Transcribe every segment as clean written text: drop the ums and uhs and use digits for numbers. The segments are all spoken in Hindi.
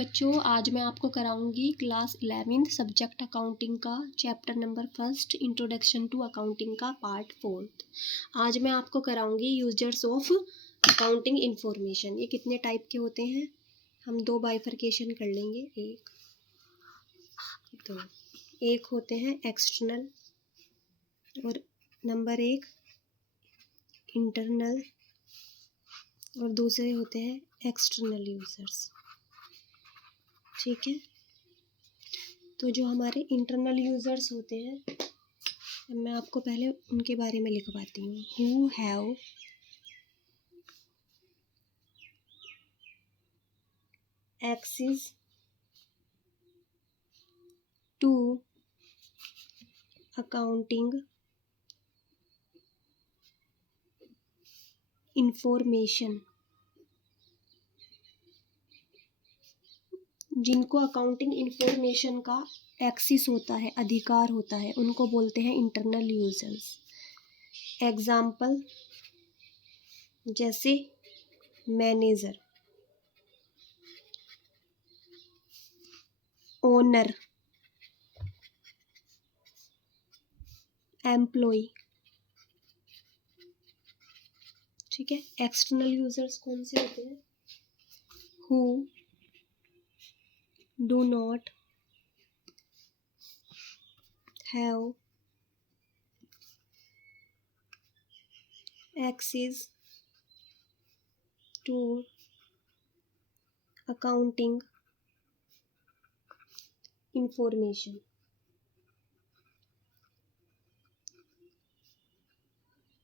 बच्चों, आज मैं आपको कराऊंगी क्लास 11th सब्जेक्ट अकाउंटिंग का chapter number 1 introduction to accounting का पार्ट 4। आज मैं आपको कराऊंगी यूजर्स ऑफ अकाउंटिंग इंफॉर्मेशन। ये कितने टाइप के होते हैं, हम दो बाइफरकेशन कर लेंगे। एक होते हैं एक्सटर्नल और नंबर 1 इंटरनल और दूसरे होते हैं एक्सटर्नल यूजर्स। ठीक है, तो जो हमारे इंटरनल यूजर्स होते हैं, मैं आपको पहले उनके बारे में लिखवाती हूँ। Who have access to accounting information. जिनको अकाउंटिंग इंफॉर्मेशन का एक्सेस होता है, अधिकार होता है, उनको बोलते हैं इंटरनल यूजर्स। एग्जाम्पल जैसे मैनेजर, ओनर, एम्प्लॉय। ठीक है, एक्सटर्नल यूजर्स कौन से होते हैं? Who do not have access to accounting information।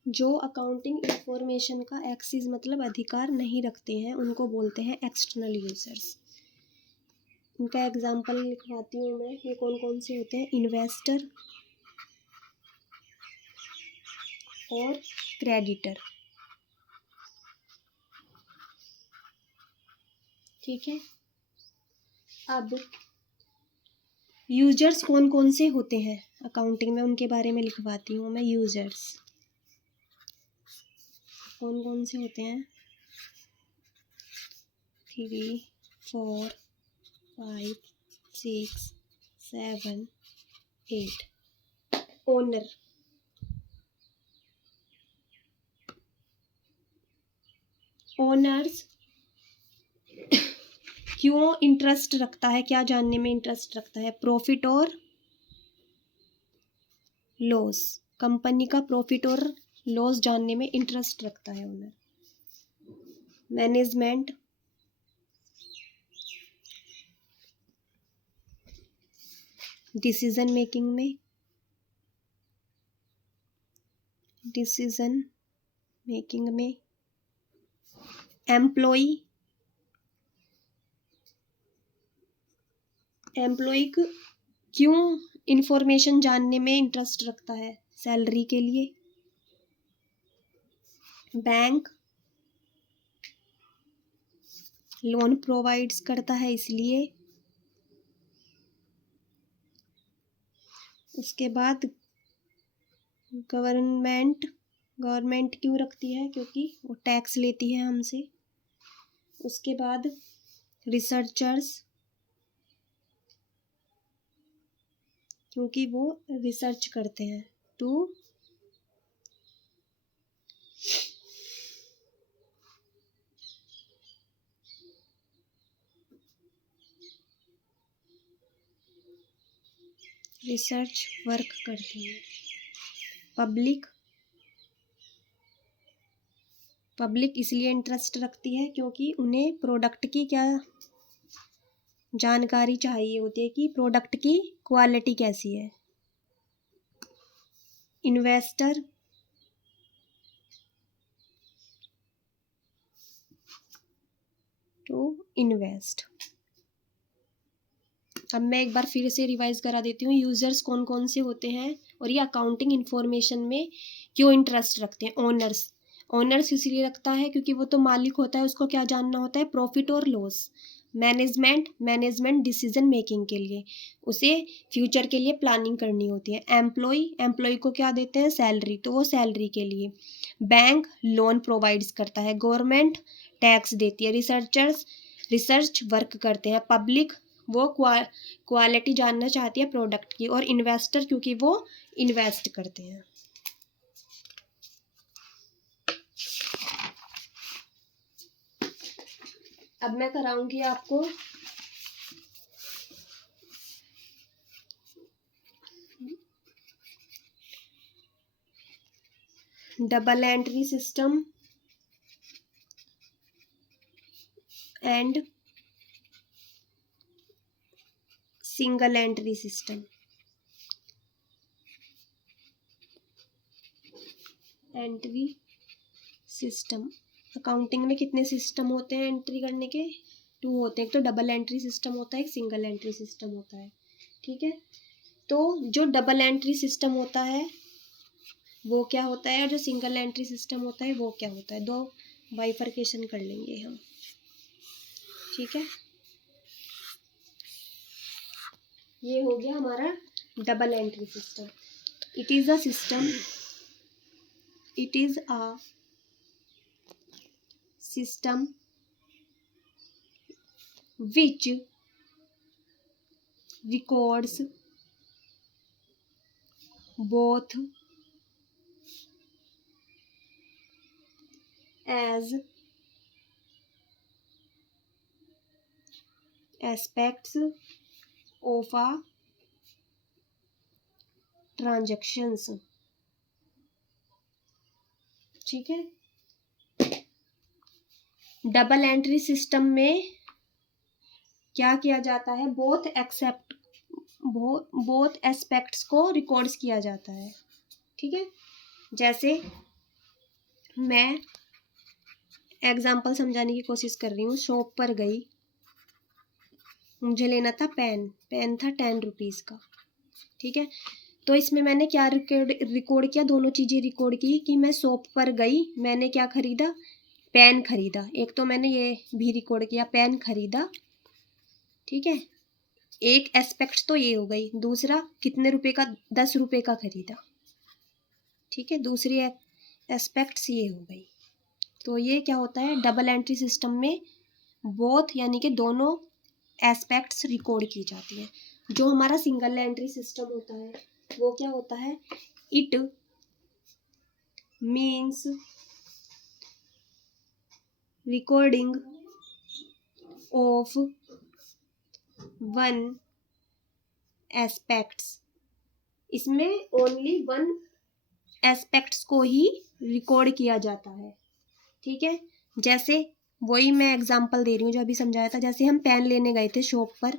जो अकाउंटिंग इंफॉर्मेशन का एक्सेस मतलब अधिकार नहीं रखते हैं, उनको बोलते हैं एक्सटर्नल यूजर्स। उनका एग्जाम्पल लिखवाती हूँ मैं। ये कौन कौन से होते हैं? इन्वेस्टर और क्रेडिटर। ठीक है, अब यूजर्स कौन कौन से होते हैं अकाउंटिंग में, उनके बारे में लिखवाती हूँ मैं। यूजर्स कौन कौन से होते हैं? 3, 4, 5, 6, 7, 8। ओनर, ओनर्स क्यों इंटरेस्ट रखता है, क्या जानने में इंटरेस्ट रखता है? प्रॉफिट और लॉस। कंपनी का प्रॉफिट और लॉस जानने में इंटरेस्ट रखता है ओनर। मैनेजमेंट डिसीजन मेकिंग में। एम्प्लॉय क्यों इंफॉर्मेशन जानने में इंटरेस्ट रखता है? सैलरी के लिए। बैंक लोन प्रोवाइड्स करता है इसलिए। उसके बाद गवर्नमेंट क्यों रखती है? क्योंकि वो टैक्स लेती है हमसे। उसके बाद रिसर्चर्स, क्योंकि वो रिसर्च करते हैं। टू रिसर्च वर्क करते हैं। पब्लिक इसलिए इंटरेस्ट रखती है क्योंकि उन्हें प्रोडक्ट की क्या जानकारी चाहिए होती है कि प्रोडक्ट की क्वालिटी कैसी है। Investor to invest. अब मैं एक बार फिर से रिवाइज करा देती हूँ। यूजर्स कौन कौन से होते हैं और ये अकाउंटिंग इंफॉर्मेशन में क्यों इंटरेस्ट रखते हैं? ओनर्स इसलिए रखता है क्योंकि वो तो मालिक होता है, उसको क्या जानना होता है? प्रॉफिट और लॉस। मैनेजमेंट डिसीजन मेकिंग के लिए, उसे फ्यूचर के लिए प्लानिंग करनी होती है। एम्प्लॉय को क्या देते हैं? सैलरी, तो वो सैलरी के लिए। बैंक लोन प्रोवाइड्स करता है। गवर्नमेंट टैक्स देती है। रिसर्चर्स रिसर्च वर्क करते हैं। पब्लिक वो क्वालिटी जानना चाहती है प्रोडक्ट की, और इन्वेस्टर क्योंकि वो इन्वेस्ट करते हैं। अब मैं कराऊंगी आपको double entry system and single entry system. Entry system, accounting में कितने सिस्टम होते हैं एंट्री करने के? 2 होते हैं। एक तो डबल एंट्री सिस्टम होता है, एक सिंगल एंट्री सिस्टम होता है। ठीक है, तो जो डबल एंट्री सिस्टम होता है वो क्या होता है, और जो सिंगल एंट्री सिस्टम होता है वो क्या होता है, दो बाइफरकेशन कर लेंगे हम। ठीक है, ये हो गया हमारा double entry system. It is a system, it is a system which records both as aspects of a transactions। ठीक है, डबल एंट्री सिस्टम में क्या किया जाता है, बोथ एस्पेक्ट्स को रिकॉर्ड्स किया जाता है। ठीक है, जैसे मैं एग्जाम्पल समझाने की कोशिश कर रही हूँ। शॉप पर गई, मुझे लेना था पेन था 10 रुपीज़ का। ठीक है, तो इसमें मैंने क्या रिकॉर्ड किया, दोनों चीज़ें रिकॉर्ड की कि मैं शॉप पर गई, मैंने क्या खरीदा, पेन खरीदा। एक तो मैंने ये भी रिकॉर्ड किया, पेन खरीदा। ठीक है, एक एस्पेक्ट तो ये हो गई। दूसरा कितने रुपए का, 10 रुपए का खरीदा। ठीक है, दूसरी एस्पेक्ट्स ये हो गई। तो ये क्या होता है, डबल एंट्री सिस्टम में बोथ यानी कि दोनों एस्पेक्ट्स रिकॉर्ड की जाती है। जो हमारा सिंगल एंट्री सिस्टम होता है वो क्या होता है, it means recording of one aspects. इसमें ओनली वन एस्पेक्ट्स को ही रिकॉर्ड किया जाता है। ठीक है, जैसे वही मैं एग्जांपल दे रही हूँ जो अभी समझाया था। जैसे हम पेन लेने गए थे शॉप पर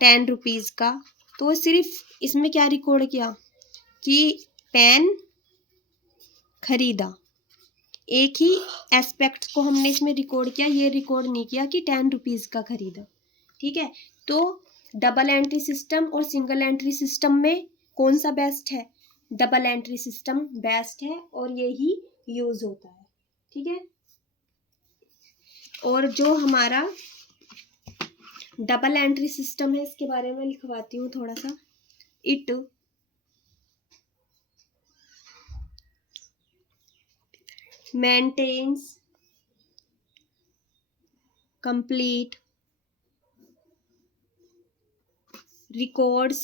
10 रुपीज़ का, तो सिर्फ इसमें क्या रिकॉर्ड किया कि पेन खरीदा। एक ही एस्पेक्ट को हमने इसमें रिकॉर्ड किया, ये रिकॉर्ड नहीं किया कि 10 रुपीज़ का खरीदा। ठीक है, तो डबल एंट्री सिस्टम और सिंगल एंट्री सिस्टम में कौन सा बेस्ट है, डबल एंट्री सिस्टम बेस्ट है और ये ही यूज होता है। ठीक है, और जो हमारा डबल एंट्री सिस्टम है इसके बारे में लिखवाती हूँ थोड़ा सा। It maintains complete records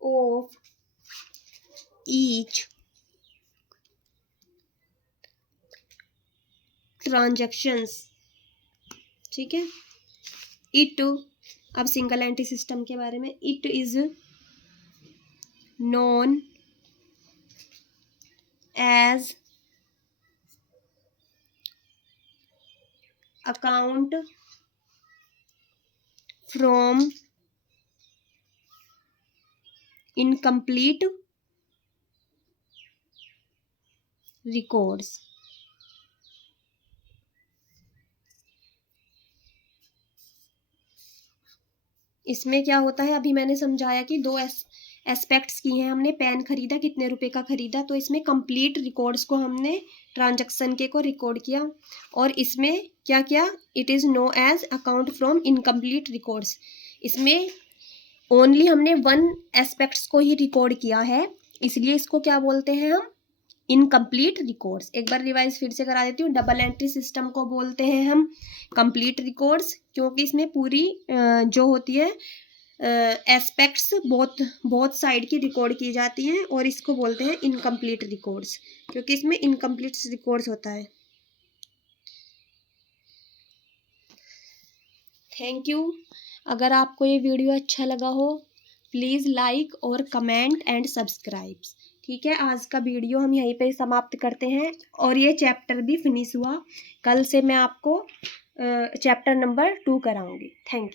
of each transactions। ठीक है, इट, अब सिंगल एंट्री सिस्टम के बारे में, it is known as account from incomplete records. इसमें क्या होता है, अभी मैंने समझाया कि दो एस्पेक्ट्स की हैं हमने। पेन खरीदा, कितने रुपए का खरीदा, तो इसमें कंप्लीट रिकॉर्ड्स को हमने ट्रांजैक्शन के को रिकॉर्ड किया। और इसमें क्या किया, it is known as account from incomplete records. इसमें ओनली हमने वन एस्पेक्ट्स को ही रिकॉर्ड किया है, इसलिए इसको क्या बोलते हैं हम, इनकम्प्लीट रिकॉर्ड्स। एक बार रिवाइज फिर से करा देती हूँ। डबल एंट्री सिस्टम को बोलते हैं हम कंप्लीट रिकॉर्ड्स, क्योंकि इसमें पूरी जो होती है एस्पेक्ट्स बहुत साइड की रिकॉर्ड की जाती हैं, और इसको बोलते हैं इनकम्प्लीट रिकॉर्ड्स, क्योंकि इसमें इनकम्प्लीट रिकॉर्ड्स होता है। Thank you. अगर आपको ये वीडियो अच्छा लगा हो प्लीज़ लाइक और कमेंट एंड सब्सक्राइब। ठीक है, आज का वीडियो हम यहीं पे समाप्त करते हैं, और ये चैप्टर भी फिनिश हुआ। कल से मैं आपको चैप्टर नंबर 2 कराऊंगी। Thank you.